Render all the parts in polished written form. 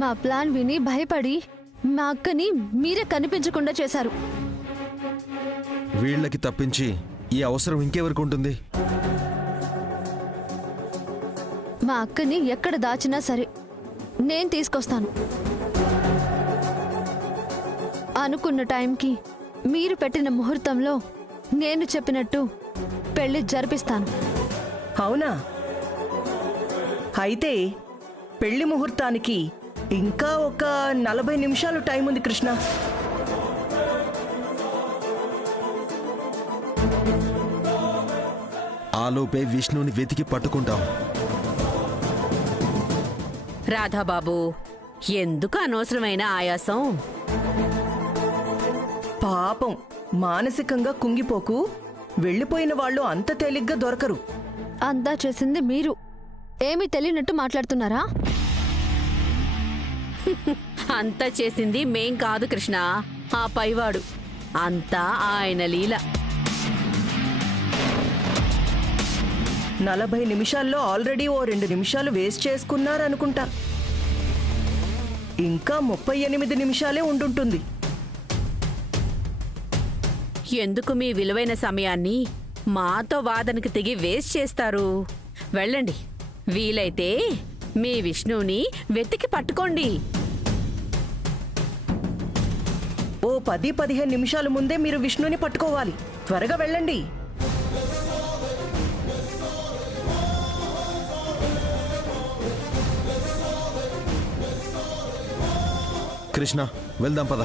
మా ప్లాన్ విని భయపడి మా అక్కని మీరే కనిపించకుండా చేశారు. వీళ్ళకి తప్పించి ఈ అవసరం ఇంకెవరికి ఉంటుంది? మా అక్కని ఎక్కడ దాచినా సరే నేను తీసుకొస్తాను. అనుకున్న టైంకి మీరు పెట్టిన ముహూర్తంలో నేను చెప్పినట్టు పెళ్లి జరిపిస్తాను. అవునా? అయితే పెళ్లి ముహూర్తానికి ఇంకా ఒక 40 నిమిషాలు టైం ఉంది కృష్ణ. ఆలోపే విష్ణుని వెతికి పట్టుకుంటాం. రాధాబాబు, ఎందుకు అనవసరమైన ఆయాసం? పాపం, మానసికంగా కుంగిపోకు. వెళ్ళిపోయిన వాళ్ళు అంత తేలిగ్గా దొరకరు. అంతా చేసింది మీరు. ఏమీ తెలియనట్టు మాట్లాడుతున్నారా? అంతా చేసింది మేం కాదు కృష్ణ, ఆ పైవాడు. అంతా ఆయన లీల. 40 నిమిషాల్లో ఆల్రెడీ ఓ 2 నిమిషాలు వేస్ట్ చేసుకున్నారనుకుంటా. ఇంకా 38 నిమిషాలే ఉండుంటుంది. ఎందుకు మీ విలువైన సమయాన్ని మాతో వాదనకి తెగి వేస్ట్ చేస్తారు? వెళ్ళండి, వీలైతే మీ విష్ణువుని వెతికి పట్టుకోండి. ఓ 10-15 నిమిషాల ముందే మీరు విష్ణుని పట్టుకోవాలి. త్వరగా వెళ్ళండి. కృష్ణ, వెళ్దాం పద.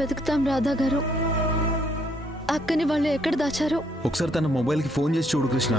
వెతుకుతాం రాధా గారు. అక్కని వాళ్ళు ఎక్కడ దాచారో. ఒకసారి తన మొబైల్కి ఫోన్ చేసి చూడు కృష్ణ.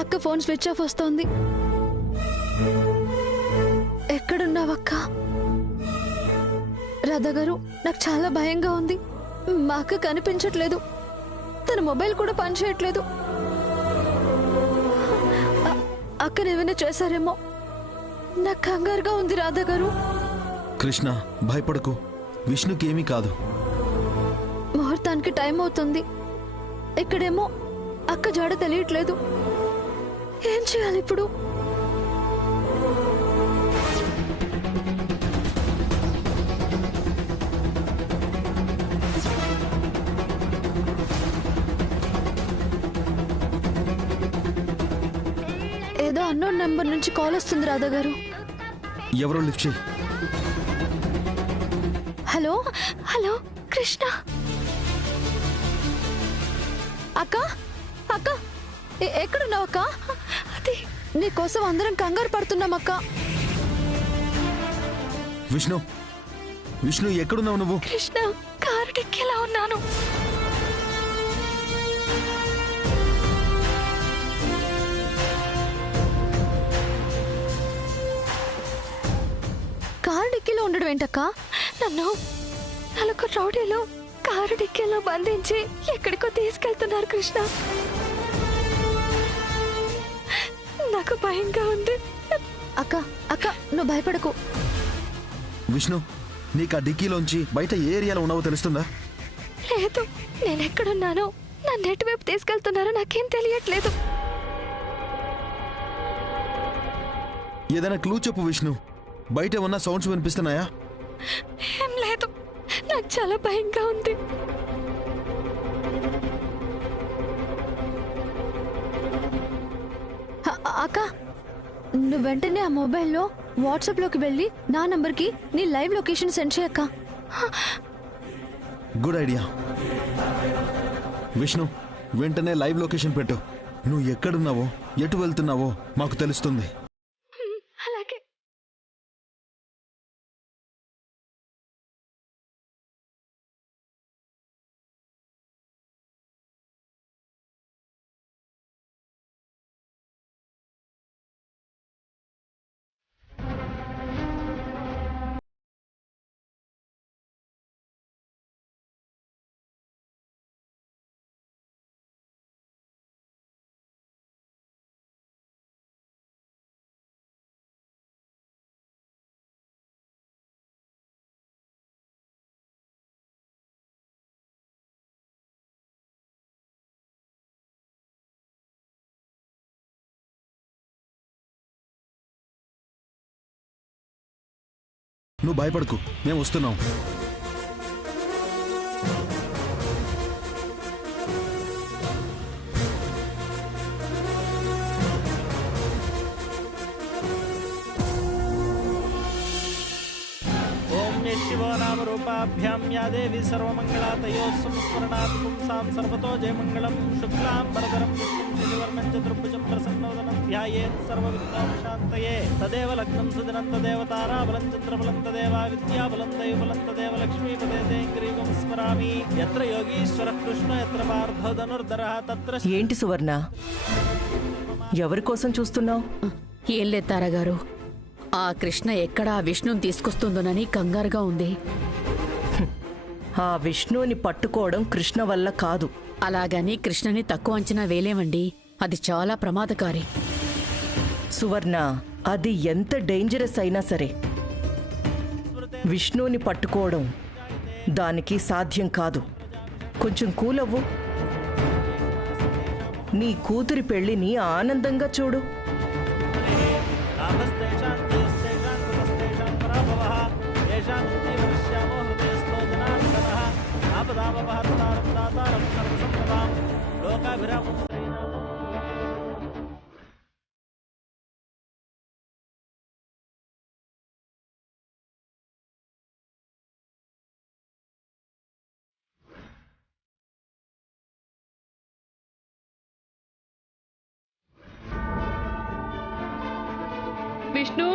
అక్క ఫోన్ స్విచ్ ఆఫ్ వస్తోంది. ఎక్కడున్నావక్క? రాధా గారు, నాకు చాలా భయంగా ఉంది. మా అక్క కనిపించట్లేదు. తన మొబైల్ కూడా పనిచేయట్లేదు. అక్కనేమైనా చేశారేమో. నాకు కంగారుగా ఉంది రాధా గారు. కృష్ణ, భయపడకు. విష్ణుకి ఏమీ కాదు. ముహూర్తానికి టైం అవుతుంది. ఇక్కడేమో అక్క జాడ తెలియట్లేదు. ఏం చేయాలి ఇప్పుడు? ఏదో అన్నోన్ నెంబర్ నుంచి కాల్ వస్తుంది రాధా గారు. ఎవరో లిఫ్ట్ చేయి. Hello hello, Krishna. అక్క అక్క, ఎక్కడున్నావు అక్క? అది నీకోసం అందరం కంగారు పడుతున్నాం అక్క. విష్ణు, విష్ణు ఎక్కడున్నావు నువ్వు? కృష్ణ, కారు డిక్కీలో ఉన్నాను. కారు డిక్కీలో ఉండడం ఏంటక్క? నన్ను నలుగురు రౌడీలు కారు డిక్కీలో బంధించి ఎక్కడికో తీసుకెళ్తున్నారు కృష్ణ. నాకు భయంగా ఉంది. అక్క అక్క, నువ్వు భయపడకు. విష్ణు, నీకు ఆ డిక్కీలోంచి బయట ఏ ఏరియాలో ఉన్నావో తెలుస్తుందా? లేదు, నేను ఎక్కడున్నానో, నన్ను ఎటువైపు తీసుకెళ్తున్నారో నాకేం తెలియట్లేదు. ఏదైనా క్లూ చెప్పు విష్ణు. బయట ఉన్న సౌండ్స్ వినిపిస్తున్నాయా? ఏం లేదు, నాకు చాలా భయంగా ఉంది. అక్క, నువ్వు వెంటనే ఆ మొబైల్లో వాట్సాప్లోకి వెళ్ళి నా నంబర్కి నీ లైవ్ లొకేషన్ సెండ్ చేయక్క. Good idea. విష్ణు, వెంటనే లైవ్ లొకేషన్ పెట్టు. నువ్వు ఎక్కడున్నావో, ఎటు వెళ్తున్నావో మాకు తెలుస్తుంది. అలాగే. నువ్వు భయపడకు, మేము వస్తున్నాం. शिवो नाम रूपाभ्यां या देवी सर्वमंगला तयोः संस्मरणात् पुंसां सर्वतो जयमंगलं शुक्लां वरदरं विष्णुं शशिवर्णं चतुर्भुजं प्रसन्नवदनं ध्यायेत् सर्वविघ्नोपशान्तये तदेव लग्नं सुदिनं तदेव ताराबलं चन्द्रबलं तदेव विद्याबलं दैवबलं तदेव लक्ष्मीपते ग्रीवं स्मरामि यत्र योगीश्वरः कृष्णो यत्र पार्थो धनुर्धरः तत्र ఏంటి సువర్ణ, ఎవరి కోసం చూస్తున్నావు? ఏం లేదు తారగారు, ఆ కృష్ణ ఎక్కడ ఆ విష్ణుని తీసుకొస్తుందోనని కంగారుగా ఉంది. ఆ విష్ణువుని పట్టుకోవడం కృష్ణ వల్ల కాదు. అలాగని కృష్ణని తక్కువ అంచనా వేలేమండి, అది చాలా ప్రమాదకారి. సువర్ణ, అది ఎంత డేంజరస్ అయినా సరే విష్ణువుని పట్టుకోవడం దానికి సాధ్యం కాదు. కొంచెం కూలవ్వు. నీ కూతురి పెళ్లిని ఆనందంగా చూడు. लोकाभिरामं విష్ణు,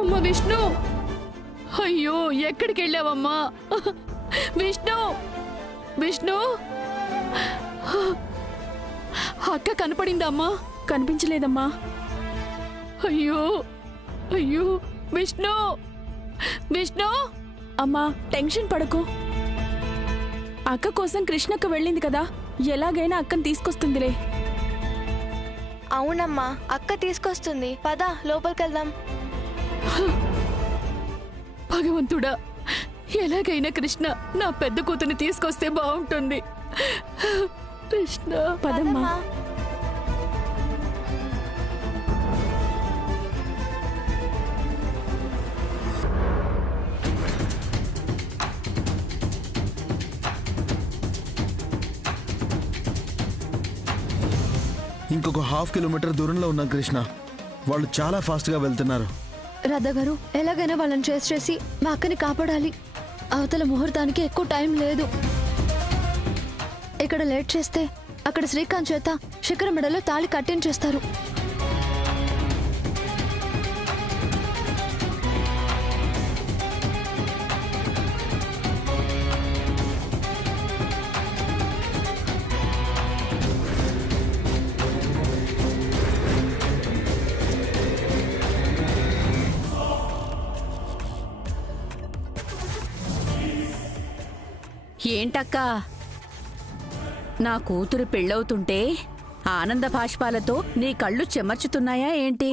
అమ్మ విష్ణు, అయ్యో ఎక్కడికి వెళ్ళావమ్మా? విష్ణు, విష్ణు, అక్క కనపడిందా అమ్మా? కనిపించలేదమ్మా. అయ్యో అయ్యో విష్ణు, విష్ణు. అమ్మా టెన్షన్ పడకు. అక్క కోసం కృష్ణక్క వెళ్ళింది కదా, ఎలాగైనా అక్కని తీసుకొస్తుందిలే. అవునమ్మా, అక్క తీసుకొస్తుంది. పద లోపలికి వెళ్దాం. భగవంతుడా, ఎలాగైనా కృష్ణ నా పెద్ద కూతుని తీసుకొస్తే బాగుంటుంది. కృష్ణ, పదమ్మా. ఇంకొక ½ కిలోమీటర్ దూరంలో ఉన్నాం కృష్ణ. వాళ్ళు చాలా ఫాస్ట్గా వెళ్తున్నారు. రాధా గారు, ఎలాగైనా వాళ్ళని చేసి చేసి మా అక్కని కాపాడాలి. అవతల ముహూర్తానికి ఎక్కువ టైం లేదు. ఇక్కడ లేట్ చేస్తే అక్కడ శ్రీకాంత్ చేత శిఖర మెడలో తాళి కట్టించేస్తారు. ఏంటక్కా, నా కూతురు పెళ్ళవుతుంటే ఆనంద భాష్పాలతో నీ కళ్ళు చెమర్చుతున్నాయా ఏంటి?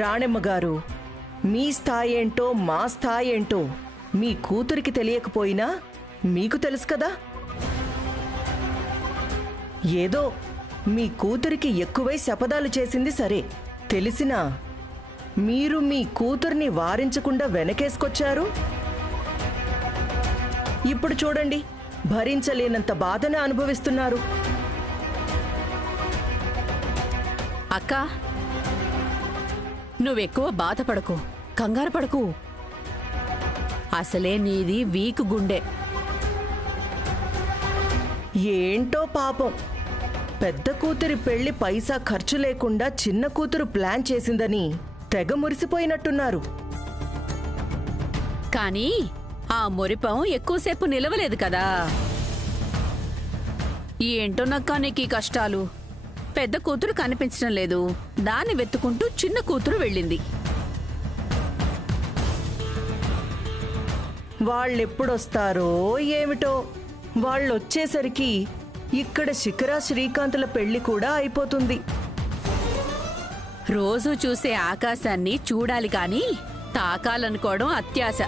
రాణెమ్మ గారు, మీ స్థాయి ఏంటో మా స్థాయి ఏంటో మీ కూతురికి తెలియకపోయినా మీకు తెలుసు కదా. ఏదో మీ కూతురికి ఎక్కువై శపథాలు చేసింది సరే, తెలిసినా మీరు మీ కూతుర్ని వారించకుండా వెనకేసుకొచ్చారు. ఇప్పుడు చూడండి, భరించలేనంత బాధను అనుభవిస్తున్నారు. అక్కా, నువ్వెక్కువ బాధపడకు, కంగారు పడకు. అసలే నీది వీక్ గుండె. ఏంటో పాపం, పెద్ద కూతురి పెళ్లి పైసా ఖర్చు లేకుండా చిన్న కూతురు ప్లాన్ చేసిందని తెగ మురిసిపోయినట్టున్నారు. కానీ ఆ మురిపం ఎక్కువసేపు నిలవలేదు కదా. ఏంటో నక్కా నీకీ కష్టాలు. పెద్ద కూతురు కనిపించడం లేదు, దాన్ని వెతుకుంటూ చిన్న కూతురు వెళ్ళింది. వాళ్ళెప్పుడొస్తారో ఏమిటో. వాళ్ళొచ్చేసరికి ఇక్కడ శిఖర శ్రీకాంతుల పెళ్లి కూడా అయిపోతుంది. రోజూ చూసే ఆకాశాన్ని చూడాలి కాని తాకాలనుకోవడం అత్యాశ.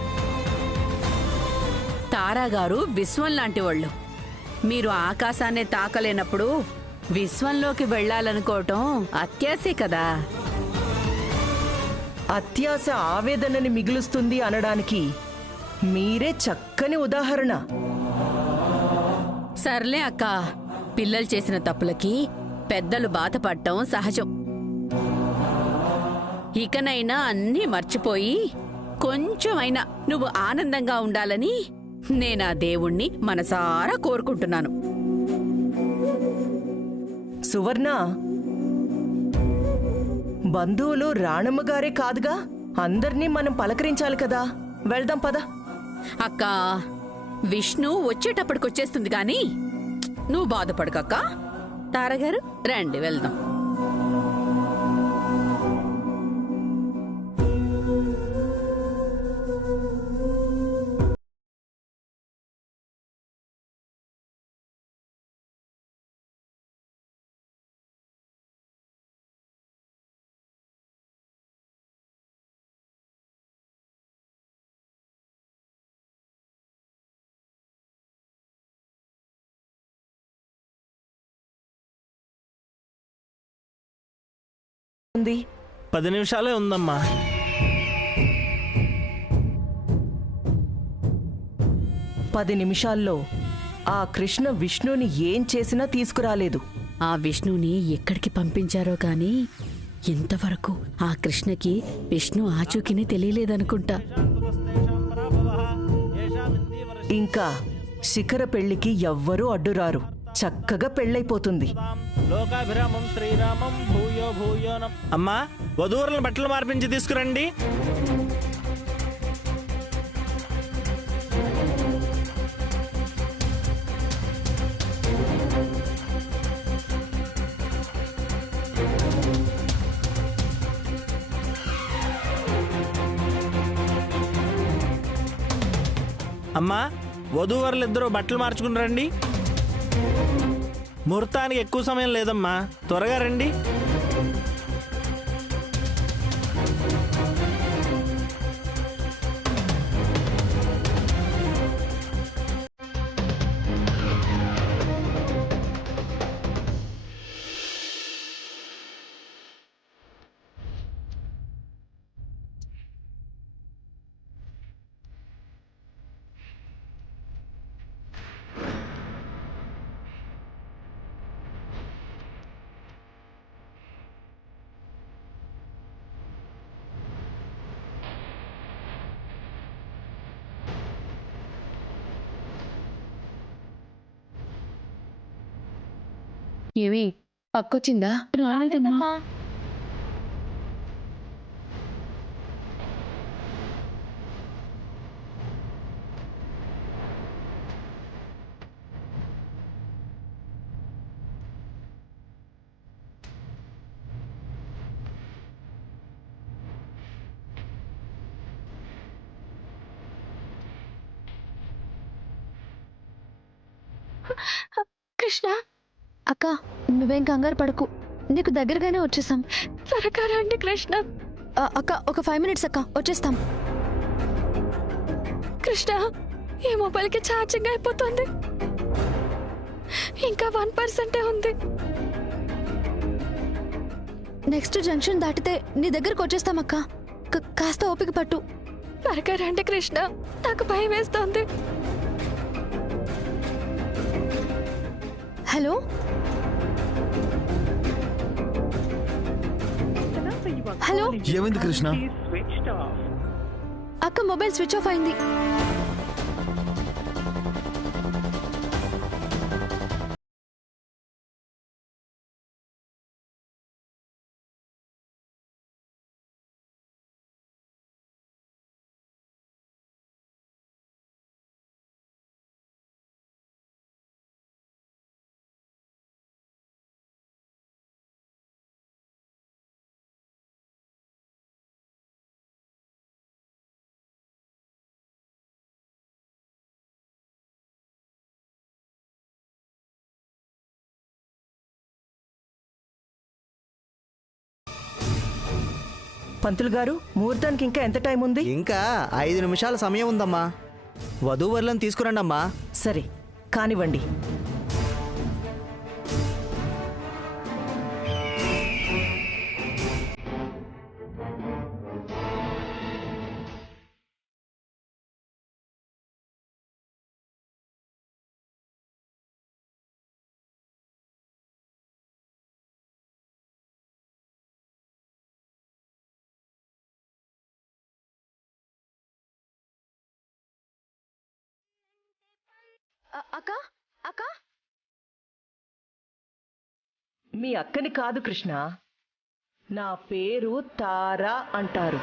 తారాగారు విశ్వం లాంటి వాళ్ళు. మీరు ఆకాశాన్నే తాకలేనప్పుడు విశ్వంలోకి వెళ్ళాలనుకోవటం అత్యాశే కదా. అత్యాశ ఆవేదనని మిగులుస్తుంది అనడానికి మీరే చక్కని ఉదాహరణ. సర్లే అక్క, పిల్లలు చేసిన తప్పులకి పెద్దలు బాధపడటం సహజం. ఇకనైనా అన్నీ మర్చిపోయి కొంచెమైనా నువ్వు ఆనందంగా ఉండాలని నేనా దేవుణ్ణి మనసారా కోరుకుంటున్నాను. సువర్ణ, బంధువులు రాణమ్మగారే కాదుగా, అందర్నీ మనం పలకరించాలి కదా. వెళ్దాం పద. అక్కా, విష్ణు వచ్చేటప్పటికొచ్చేస్తుంది గాని నువ్వు బాధపడకక్కా. తారగారు రండి వెళ్దాం. ఉంది 10 నిమిషాలే ఉందమ్మా. పది నిమిషాల్లో ఆ కృష్ణ విష్ణుని ఏం చేసినా తీసుకురాలేదు. ఆ విష్ణుని ఎక్కడికి పంపించారో కాని ఇంతవరకు ఆ కృష్ణకి విష్ణు ఆచూకీనే తెలియలేదనుకుంటా. ఇంకా శిఖర పెళ్లికి ఎవ్వరూ అడ్డురారు. చక్కగా పెళ్ళైపోతుంది. లోకాభిరామం శ్రీరామం భూయో భూయో అమ్మా, వధూవరులను బట్టలు మార్పించి తీసుకురండి. అమ్మా, వధూవరులు ఇద్దరు బట్టలు మార్చుకుని రండి. ముహూర్తానికి ఎక్కువ సమయం లేదమ్మా, త్వరగా రండి. ఏమి అక్కొచ్చిందా? రాలేదమ్మా. కృష్ణ, అక్క నువ్వేం కంగారు పడకు, నీకు దగ్గరగానే వచ్చేసాం. త్వరగా రండి కృష్ణ. అక్క ఒక 5 minutes అక్క, వచ్చేస్తాం. కృష్ణ, ఈ మొబైల్కి ఛార్జింగ్ అయిపోతుంది, ఇంకా 1% ఉంది. నెక్స్ట్ జంక్షన్ దాటితే నీ దగ్గరకు వచ్చేస్తాం అక్క, కాస్త ఓపిక పట్టు. త్వరగా రండి కృష్ణ, నాకు భయం వేస్తోంది. Hello, hello. ఏమైంది కృష్ణ? అక్క మొబైల్ స్విచ్ ఆఫ్ అయింది. పంతులు గారు, ముహూర్తానికి ఇంకా ఎంత టైం ఉంది? ఇంకా 5 నిమిషాల సమయం ఉందమ్మా. వధూవరులను తీసుకురండి అమ్మా. సరే, కానివ్వండి. అక్క, అక్క. మీ అక్కని కాదు కృష్ణ, నా పేరు తారా అంటారు.